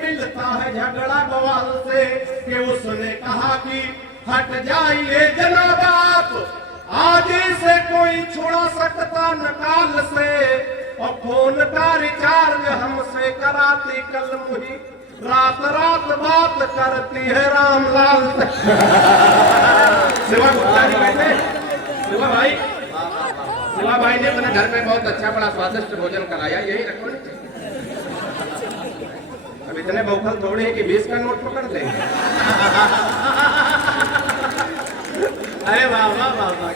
मिलता है झगड़ा बवाल से कि उसने कहा कि हट जाइए जनाब आप, आज से कोई छुड़ा सकता न काल से, और फोन का रिचार्ज हमसे कराती कल मुही, रात रात बात करती है रामलाल से। शिवा गुप्ता जी बैठे, शिवा भाई ने अपने घर में बहुत अच्छा बड़ा स्वादिष्ट भोजन कराया, यही रखो। अब इतने बौखल थोड़े हैं कि 20 का नोट पकड़ देंगे। अरे वाह वाह वाह वाह।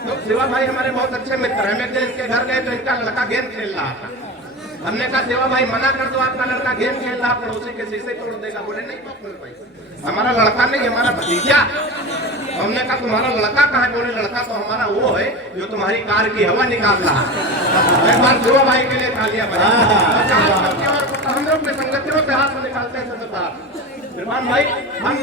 तो शिवा भाई हमारे बहुत अच्छे मित्र हैं। मैं इनके घर गए तो इनका लड़का गेम खेल रहा था। हमने कहा शिवा भाई मना कर दो, आपका लड़का गेम खेल रहा, पड़ोसी के शीशे तोड़ देगा। बोले नहीं भाई, हमारा लड़का नहीं, हमारा भतीजा। हमने कहा तुम्हारा लड़का कहाँ है? बोले लड़का तो हमारा वो है जो तुम्हारी कार की हवा निकाल रहा है। एक बार शिवा भाई के लिए तालियां बजाएं। हम लोग विसंगतियों से हाथ निकालते हैं। भाई हम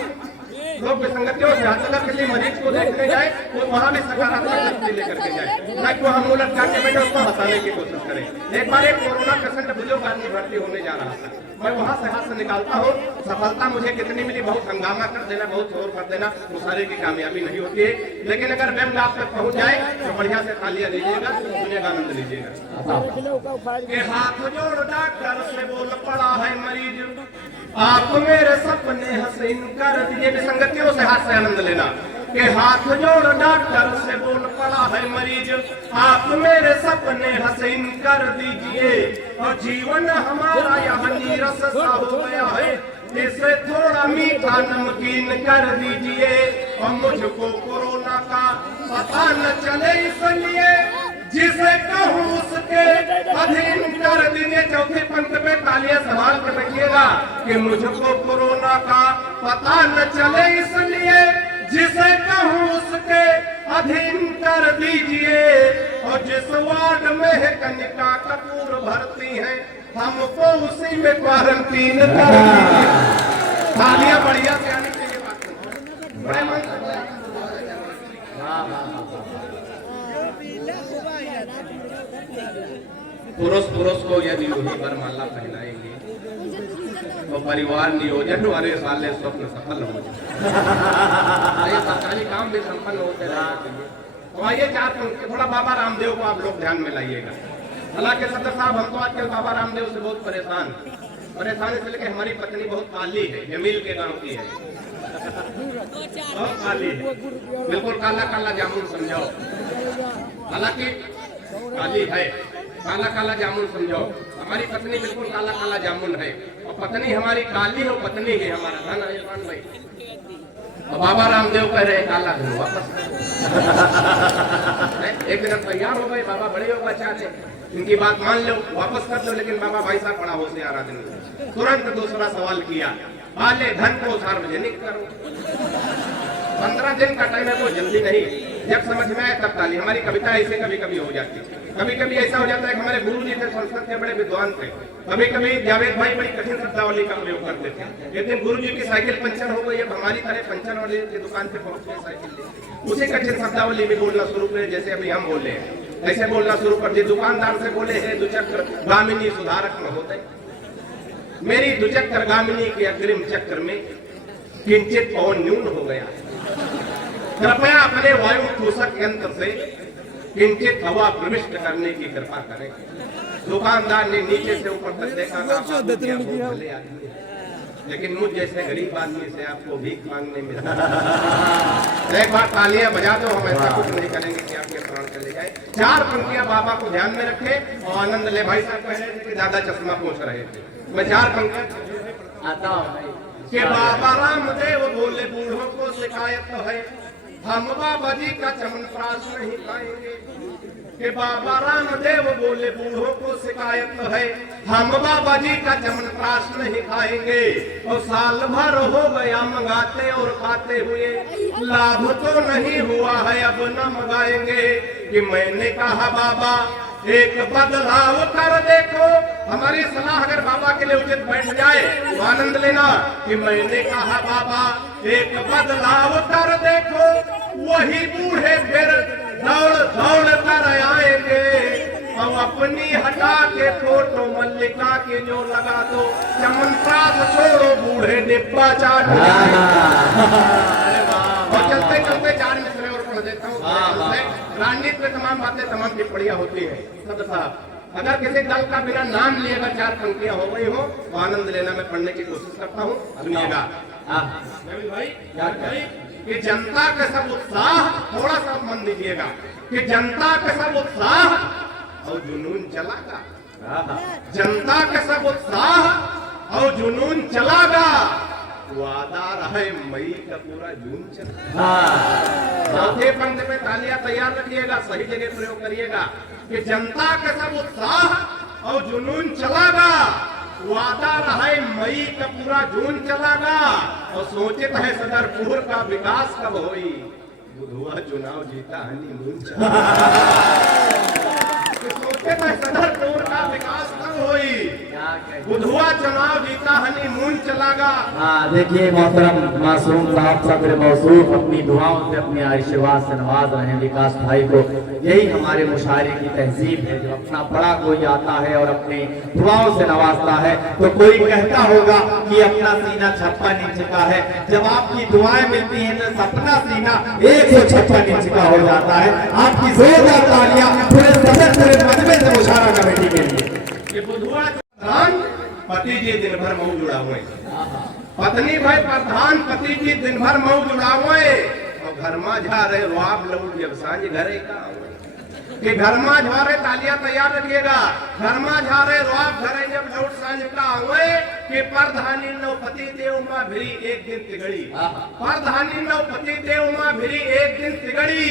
लोग विसंगतियों से अगर किसी मरीज को देखने जाए तो वहाँ भी सकारात्मक दृष्टि लेकर के जाए, न कि हम उलट करके बैठे उसको हंसाने की कोशिश करें। एक बार एक कोरोना पेशेंट बुजुर्ग आदमी भर्ती होने जा रहा था, मैं वहाँ से हाथ से निकालता हूँ। सफलता मुझे कितनी मिली? बहुत हंगामा कर देना, बहुत शोर कर देना, मुसारे की कामयाबी नहीं होती है। लेकिन अगर वेब आप तक पहुँच जाए तो बढ़िया से तालियां लीजिएगा, सुनिएगा, आनंद लीजिएगा। हाथ जोड़ डॉक्टर से बोल पड़ा है मरीज, आप मेरे सपने हसीन कर दिए। विसंगतियों से हाथ से आनंद लेना। के हाथ जोड़ डॉक्टर से बोल पड़ा है मरीज, आप मेरे सपने हसीन कर दीजिए, और जीवन हमारा यहाँ नीरस सा हो गया है, इसे थोड़ा मीठा नमकीन कर दीजिए, और मुझको कोरोना का पता न चले इसलिए जिसे कहूँ उसके अधीन कर दीजिए। चौथे पंक्ति पे तालियां संभाल कर रखिएगा कि मुझको कोरोना का पता न चले इसलिए जिसे कहूँ उसके अधीन कर दीजिए, और जिस वार्ड में है कनिका कपूर भर्ती है हमको उसी में क्वारंटीन कर दीजिए। तालियां बढ़िया से आने के लिए पुरुष को यदि वही वरमाला पहनाएंगे तो परिवार नियोजन वाले साले स्वप्न सफल हो जाए, सरकारी काम भी संपन्न होते रहे। तो आइए चार पंक्ति थोड़ा बाबा रामदेव को आप लोग ध्यान में लाइएगा। हालांकि सदर साहब हम तो आजकल बाबा रामदेव से बहुत परेशान इसलिए हमारी पत्नी बहुत काली है, जमील के गांव की है, बहुत काली है, बिल्कुल काला काला जामुन समझो। हालांकि काली है, काला काला जामुन समझो। हमारी पत्नी बिल्कुल काला काला जामुन है, और पत्नी हमारी काली हो, पत्नी है हमारा धन इरफान भाई। और बाबा रामदेव कह रहे काला धन वापस एक दिन तैयार हो गए, बाबा बड़े हो चाहते, इनकी बात मान लो, वापस कर दो। लेकिन बाबा भाई साहब बड़ा होशियार आदमी, तुरंत दूसरा सवाल किया, काले धन को सार्वजनिक करो। 15 दिन का टाइम है, कोई जल्दी नहीं। जब समझ में आए तब ताली। हमारी कविता ऐसे कभी कभी हो जाती है, कभी कभी ऐसा हो जाता है कि हमारे गुरु जी थे, संस्कृत के बड़े विद्वान थे, कभी कभी जावेद भाई बड़ी कठिन शब्दावली का प्रयोग करते थे। एक दिन गुरु जी की साइकिल पंचर हो गई, अब हमारी तरह पंचर वाले की दुकान पे पहुंच गए साइकिल, उसी कठिन शब्दावली में बोलना शुरू करे जैसे अभी हम बोले हैं, ऐसे बोलना शुरू कर दिए। दुकानदार से बोले है दुचक्र गामिनी सुधारक न होते, मेरी दुचक्र गामिनी के अग्रिम चक्र में किंचित पवन न्यून हो गया, कृपया अपने वायु ठोसक यंत्र से किंचित हवा प्रविष्ट करने की कृपा करें। दुकानदार ने नीचे से ऊपर तक देखा, भले आदमी, लेकिन मुझ जैसे गरीब आदमी से आपको भीख मांगने में एक बार तालियां बजा दो। हम ऐसा कुछ नहीं करेंगे कि आपके प्राण चले जाए। 4 पंक्तियां बाबा को ध्यान में रखे और आनंद ले। भाई साहब कह रहे थे कि ज्यादा चश्मा पूछ रहे थे, मैं 4 पंक्तियां आता हूँ कि बाबा रामदेव बोले बूढ़ों को शिकायत है, हम बाबा जी का चमनप्राश नहीं खाएंगे। कि बाबा रामदेव बोले बूढ़ों को शिकायत है, हम बाबा जी का चमनप्राश नहीं खाएंगे। और साल भर हो गया मंगाते और खाते हुए, लाभ तो नहीं हुआ है, अब न मंगाएंगे। कि मैंने कहा बाबा एक बदलाव कर देखो। हमारी सलाह अगर बाबा के लिए उचित बैठ जाए तो आनंद लेना। कि मैंने कहा बाबा एक बदलाव कर देखो, वही बूढ़े फिर दौड़ दौड़ कर आएंगे। और अपनी हटा के फोटो मल्लिका के जो लगा दो, चमनप्रास छोड़ो बूढ़े डिब्बा चाट। और चलते चलते 4 मिसरे और पढ़ देता हूँ। राजनीति में तमाम बातें, तमाम टिप्पणियां होती है। सद साहब, अगर किसी दल का बिना नाम लिए अगर 4 पंक्तियां हो गई हो तो आनंद लेना मैं पढ़ने की कोशिश करता हूँ। सुनिएगा भाई, कि जनता का सब उत्साह, थोड़ा सा मन दीजिएगा, कि जनता का सब उत्साह और जुनून चलागा। जनता का सब उत्साह और जुनून चलागा, वादा रहे मई का पूरा जून चला। चौथे पंक्ति में तालियां तैयार रखिएगा, सही जगह प्रयोग करिएगा, कि जनता का सब उत्साह और जुनून चलागा, वादा रहे मई का पूरा जून चलागा, और सोचित है सदरपुर का विकास कब होई, बुधुआ चुनाव जीता हनीमून चला। सोचित है सदरपुर का विकास कब होई, बुधुआ चुनाव जीता हनीमून चलागा। देखिए मोहतरम मासूम साहब सब्र मौसूफ अपनी दुआओं से, अपने आशीर्वाद से नवाज रहे हैं विकास भाई को। यही हमारे मुशायरे की तहजीब है, जो अपना बड़ा कोई आता है और अपने दुआओं से नवाजता है। तो कोई कहता होगा कि अपना सीना 56 इंच का है, जब आपकी दुआएं मिलती हैं तो अपना सीना 156 इंच का हो जाता है। आपकी जोरदार तालियां पूरे सदर पूरे मजमे से मुशायरा कमेटी के लिए। पति जी दिन भर मऊ जुड़ा हुए, पत्नी भाई प्रधान पति जी दिन भर मऊ जुड़ा हुए, और घर में जा रहे रुआब लौट जब सांझ घरे का कि घर में जा रहे, तालियां तैयार रखिएगा, घर में जा रहे रुआब घरे जब लौट सांझ का हुए, कि परधानी नौपति देव माँ भिरी एक दिन तिगड़ी। परधानी नौपति देव माँ भिरी एक दिन तिगड़ी,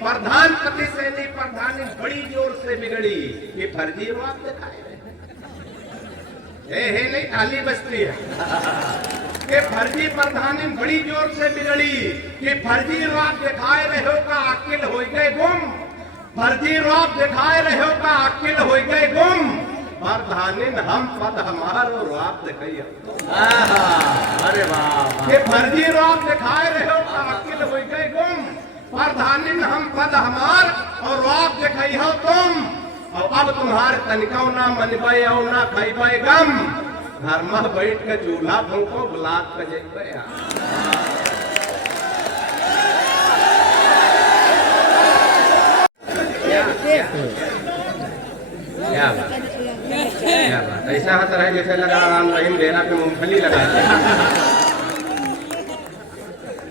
प्रधान पति से नहीं प्रधानी बड़ी जोर से बिगड़ी, ये फर्जी रुआब दिखाए हे नहीं, ताली बजती है कि फर्जी प्रधानी बड़ी जोर से बिगड़ी, कि फर्जी रुआब दिखाए रहो का अकिल हो गए गुम, फर्जी रुआब दिखाए रहो का अकिल हो गए गुम, प्रधानी हम पद हमारो रुआब दिखाइए। अरे वाह, कि फर्जी रुआब दिखाए रहो का अकिल हो गए गुम, प्रधानी हम पद हमार और रुआब दिखाइए तुम, और अब तुम्हारे तनिकाओ ना मनबे और ना खैबे गम, घर में बैठ के चूल्हा फूको बुलात पे जेबे। क्या बात, ऐसा हंस रहे जैसे लगा राम रहीम डेरा पे मूंगफली लगाते हैं।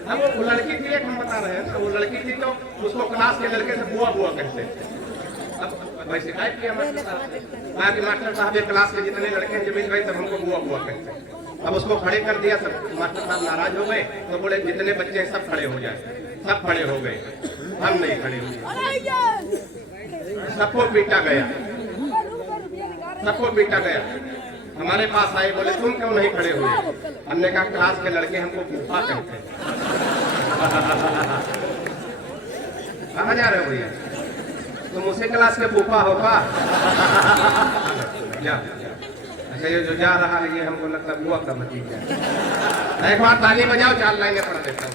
अब वो लड़की थी, एक हम बता रहे हैं, वो लड़की थी तो उसको क्लास के लड़के से बुआ बुआ कहते थे। भाई शिकायत किया मास्टर साहब, मास्टर साहब एक क्लास के जितने लड़के हैं जमीन गए सब हमको बुआ बुआ कहते हैं। अब उसको खड़े कर दिया, सब मास्टर साहब नाराज हो गए, तो बोले जितने बच्चे हैं सब खड़े हो जाए, सब खड़े हो गए, हम नहीं खड़े हुए, सबको पीटा गया, सबको पीटा गया। हमारे पास आए, बोले तुम क्यों नहीं खड़े हुए? हमने कहा क्लास के लड़के हमको फूफा कहते हैं। कहाँ जा रहे हो भैया? तुम उसी क्लास के फूफा हो का? अच्छा, ये जो जा रहा है ये हमको लगता बुआ का भतीजा। एक बार ताली बजाओ, 4 लाइनें पढ़ देता हूँ।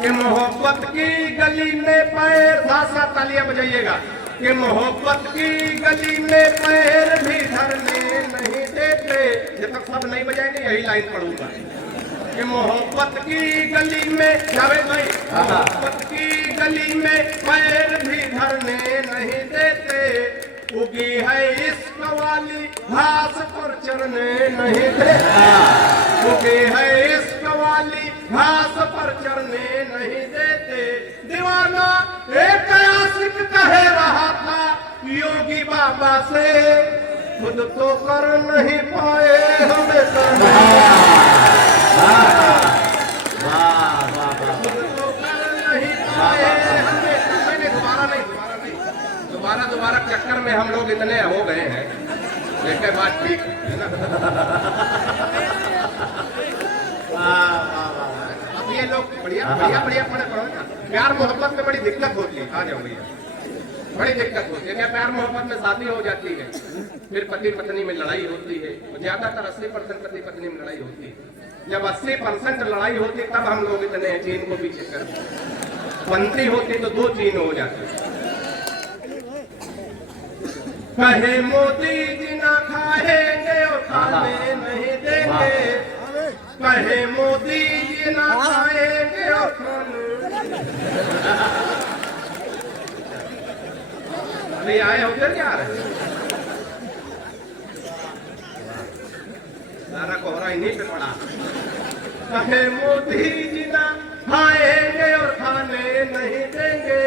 कि मोहब्बत की गली में पैर, साथ तालियां बजाइएगा, कि मोहब्बत की गली में पैर भी धरने नहीं देते। जब तक सब नहीं बजाएंगे यही लाइन पढ़ूंगा, कि मोहब्बत की गली में, जावेद भाई, मोहब्बत की गली में पैर भी धरने नहीं देते, उगी है इश्क वाली घास पर चरने नहीं देते, उगी है इश्क वाली घास पर चरने नहीं देते। दीवाना एक आशिक कह रहा था योगी बाबा से, खुद तो कर नहीं पाए हमें दोबारा चक्कर में हम लोग इतने हो गए हैं, एक बात ठीक है ना। अब ये लोग बढ़िया बढ़िया बढ़िया पढ़ो ना। प्यार मोहब्बत में बड़ी दिक्कत होती है, आ जाओ भैया, बड़ी दिक्कत होती है। क्या प्यार मोहब्बत में शादी हो जाती है, फिर पति पत्नी में लड़ाई होती है, ज्यादातर 80% पति पत्नी में लड़ाई होती है। जब 80% लड़ाई होती है तब हम लोग इतने चीन को पीछे कर बनती होती तो 2 चीन हो जाती। कहे मोदी जी ना खाएंगे और खाने नहीं देंगे, कहे मोदी जी ना खाएंगे और खाने अभी आए उधर क्या आ रहे सारा कोहरा इन्हीं पे पड़ा। कहे मोदी जी ना खाएंगे और खाने नहीं देंगे,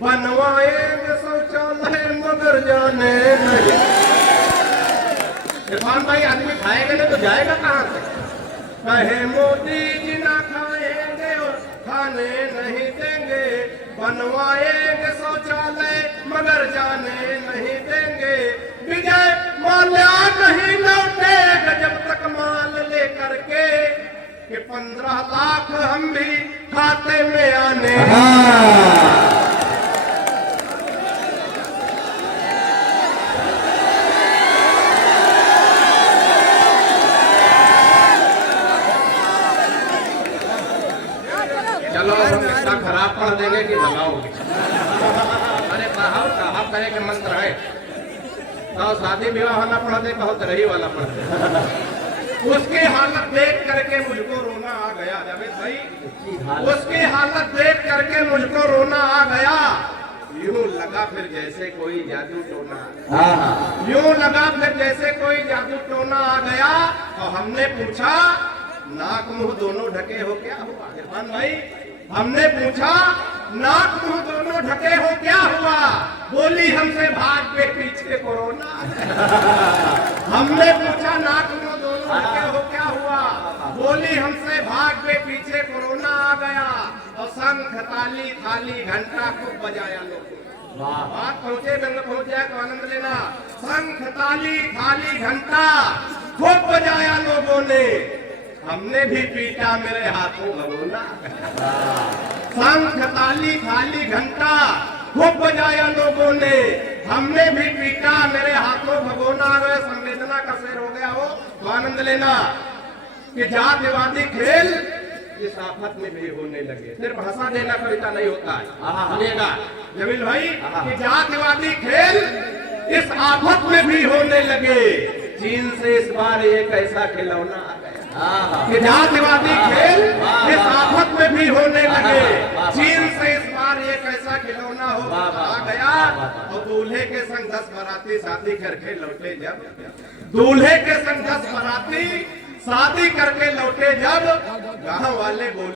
बनवाएंगे शौचालय मगर जाने नहीं। इरफान भाई आदमी खाएगा नहीं तो जाएगा कहाँ से? कहे मोदी जी ना खाएंगे और खाने नहीं देंगे, बनवाएंगे शौचालय मगर जाने नहीं देंगे, विजय माल्या नहीं लौटेगा जब तक माल लेकर के, कि 15 लाख हम भी खाते में आने। चलो इतना खराब पढ़ देंगे कि भगाओगे। अरे साहब कहे के मंत्र है तो शादी विवाह होना पढ़ दे, बहुत रही वाला पढ़ दे। उसकी हालत देख करके मुझको रोना आ गया जावेद भाई, उसकी हालत देख करके मुझको रोना आ गया। यूं लगा फिर जैसे कोई जादू टोना, यूं लगा फिर जैसे कोई जादू टोना आ गया। और हमने पूछा नाक मुंह दोनों ढके हो क्या हुआ? इरफान भाई हमने पूछा नाक मुंह दोनों ढके हो क्या हुआ? बोली हमसे भाग के पीछे कोरोना। हमने पूछा नाक मुंह दोनों ढके हो क्या हुआ? बोली हमसे भाग के पीछे कोरोना आ गया। और शंख ताली थाली घंटा खूब बजाया लोग। बात पहुंचे गंग पहुंच जाए तो आनंद लेना। शंख ताली थाली घंटा खूब बजाया लोगों ने, हमने भी पीटा मेरे हाथों भगोना। शंख ताली थाली घंटा खूब बजाया लोगों ने, हमने भी पीटा मेरे हाथों भगोना। अगर संवेदना का शेर हो गया हो तो आनंद लेना कि जातिवादी खेल इस आफत में भी होने लगे। सिर्फ हंसा देना कविता नहीं होता है, सुनिएगा जमील भाई कि जातिवादी खेल इस आफत में भी होने लगे। चीन से इस बार एक ऐसा खिलौना आ गया कि जातिवादी खेल इस आफत में भी होने लगे। चीन से इस बार एक ऐसा खिलौना हो आ गया। और दूल्हे के संग 10 बाराती शादी करके लौटे जब, दूल्हे के संग 10 बाराती शादी करके लौटे जब, गांव वाले बोले